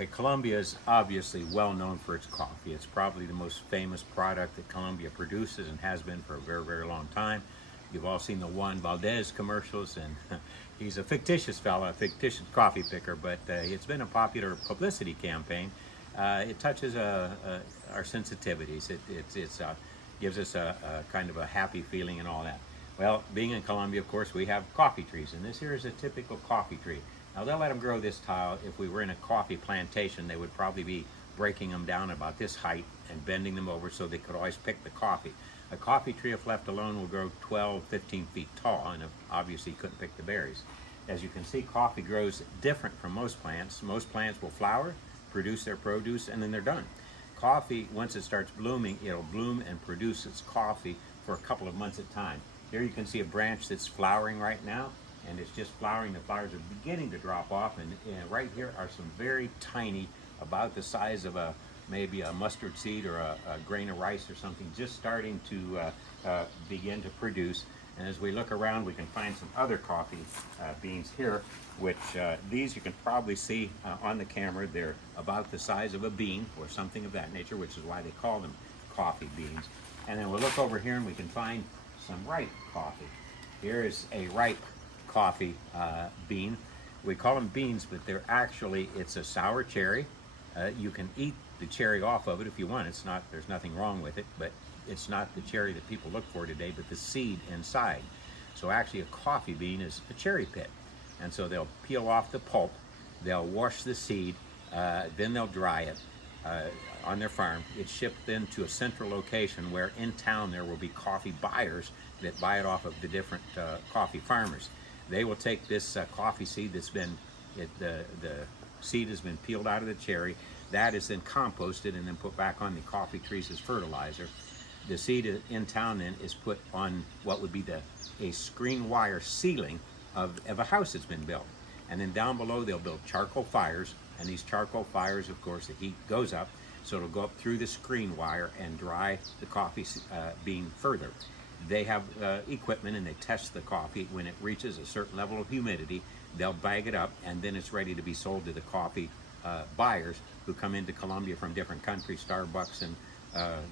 Okay, Colombia is obviously well known for its coffee. It's probably the most famous product that Colombia produces and has been for a very, very long time. You've all seen the Juan Valdez commercials, and he's a fictitious fella, a fictitious coffee picker, but it's been a popular publicity campaign. It touches our sensitivities. It gives us a kind of a happy feeling and all that. Well, being in Colombia, of course, we have coffee trees, and this here is a typical coffee tree. Now, they'll let them grow this tall. If we were in a coffee plantation, they would probably be breaking them down about this height and bending them over so they could always pick the coffee. A coffee tree, if left alone, will grow 12, 15 feet tall, and obviously couldn't pick the berries. As you can see, coffee grows different from most plants. Most plants will flower, produce their produce, and then they're done. Coffee, once it starts blooming, it'll bloom and produce its coffee for a couple of months at a time. Here you can see a branch that's flowering right now, and it's just flowering. The flowers are beginning to drop off, and right here are some very tiny, about the size of maybe a mustard seed or a grain of rice or something, just starting to begin to produce. And as we look around, we can find some other coffee beans here, which these you can probably see on the camera. They're about the size of a bean or something of that nature, which is why they call them coffee beans. And then we'll look over here and we can find some ripe coffee. Here is a ripe coffee bean. We call them beans, but they're actually, it's a sour cherry. You can eat the cherry off of it if you want. It's not, there's nothing wrong with it, but it's not the cherry that people look for today, but the seed inside. So actually a coffee bean is a cherry pit. And so they'll peel off the pulp, they'll wash the seed, then they'll dry it on their farm. It's shipped then to a central location where in town there will be coffee buyers that buy it off of the different coffee farmers. They will take this coffee seed that's been, the seed has been peeled out of the cherry. That is then composted and then put back on the coffee trees as fertilizer. The seed in town then is put on what would be a screen wire ceiling of a house that's been built. And then down below they'll build charcoal fires, and these charcoal fires, of course, the heat goes up, so it'll go up through the screen wire and dry the coffee bean further. They have equipment and they test the coffee. When it reaches a certain level of humidity, they'll bag it up, and then it's ready to be sold to the coffee buyers who come into Colombia from different countries, Starbucks and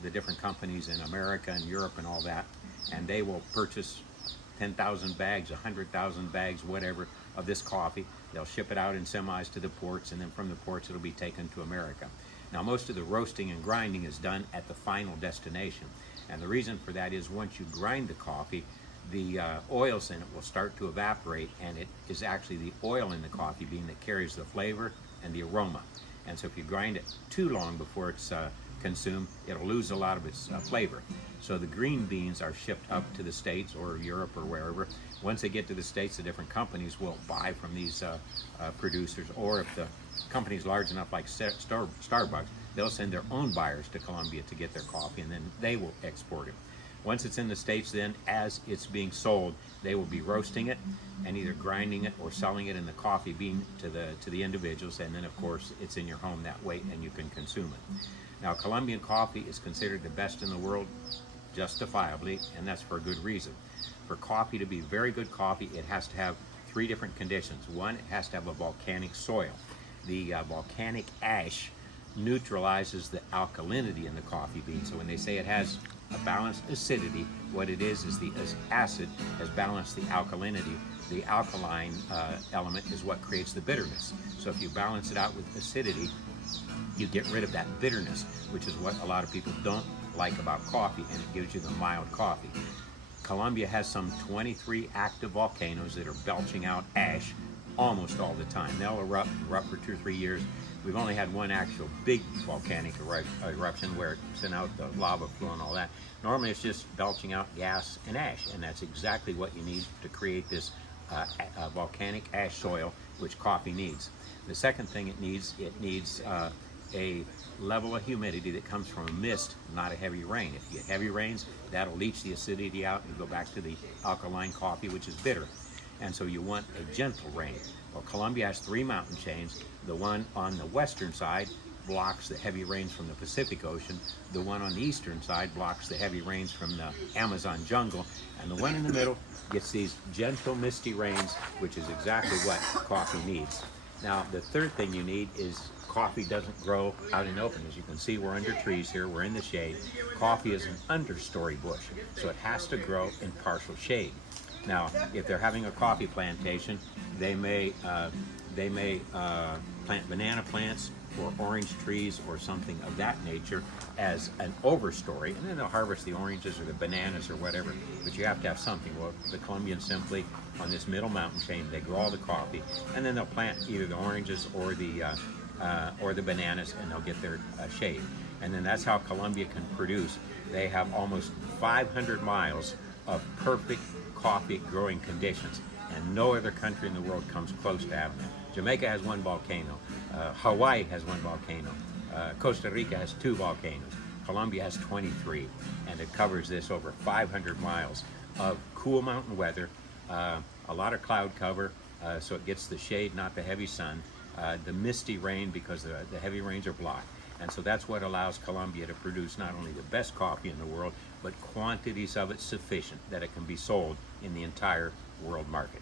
the different companies in America and Europe and all that. And they will purchase 10,000 bags, 100,000 bags, whatever, of this coffee. They'll ship it out in semis to the ports, and then from the ports it'll be taken to America. Now, most of the roasting and grinding is done at the final destination. And the reason for that is once you grind the coffee, the oils in it will start to evaporate, and it is actually the oil in the coffee bean that carries the flavor and the aroma. And so if you grind it too long before it's consumed, it'll lose a lot of its flavor. So the green beans are shipped up to the States or Europe or wherever. Once they get to the States, the different companies will buy from these producers, or if the company's large enough like Starbucks, they'll send their own buyers to Colombia to get their coffee, and then they will export it. Once it's in the States, then as it's being sold, they will be roasting it and either grinding it or selling it in the coffee bean to the individuals, and then of course it's in your home that way and you can consume it. Now, Colombian coffee is considered the best in the world, justifiably, and that's for a good reason. For coffee to be very good coffee, it has to have three different conditions. One, it has to have a volcanic soil. The volcanic ash neutralizes the alkalinity in the coffee bean. So when they say it has a balanced acidity, what it is the acid has balanced the alkalinity. The alkaline element is what creates the bitterness. So if you balance it out with acidity, you get rid of that bitterness, which is what a lot of people don't like about coffee, and it gives you the mild coffee. Colombia has some 23 active volcanoes that are belching out ash almost all the time. They'll erupt for 2 or 3 years. We've only had one actual big volcanic eruption where it sent out the lava flow and all that. Normally it's just belching out gas and ash, and that's exactly what you need to create this volcanic ash soil, which coffee needs. The second thing it needs a level of humidity that comes from a mist, not a heavy rain. If you get heavy rains, that'll leach the acidity out and go back to the alkaline coffee, which is bitter. And so you want a gentle rain. Well, Colombia has 3 mountain chains. The one on the western side blocks the heavy rains from the Pacific Ocean. The one on the eastern side blocks the heavy rains from the Amazon jungle. And the one in the middle gets these gentle, misty rains, which is exactly what coffee needs. Now, the third thing you need is Coffee doesn't grow out in the open. As you can see, we're under trees here, we're in the shade. Coffee is an understory bush, so it has to grow in partial shade. Now, if they're having a coffee plantation, they may plant banana plants or orange trees or something of that nature as an overstory, and then they'll harvest the oranges or the bananas or whatever, but you have to have something. Well, the Colombians simply, on this middle mountain chain, they grow all the coffee, and then they'll plant either the oranges or the bananas, and they'll get their shade. And then that's how Colombia can produce. They have almost 500 miles of perfect coffee growing conditions, and no other country in the world comes close to having it. Jamaica has one volcano, Hawaii has one volcano, Costa Rica has 2 volcanoes, Colombia has 23, and it covers this over 500 miles of cool mountain weather, a lot of cloud cover, so it gets the shade, not the heavy sun, the misty rain because the heavy rains are blocked. And so that's what allows Colombia to produce not only the best coffee in the world, but quantities of it sufficient that it can be sold in the entire world market.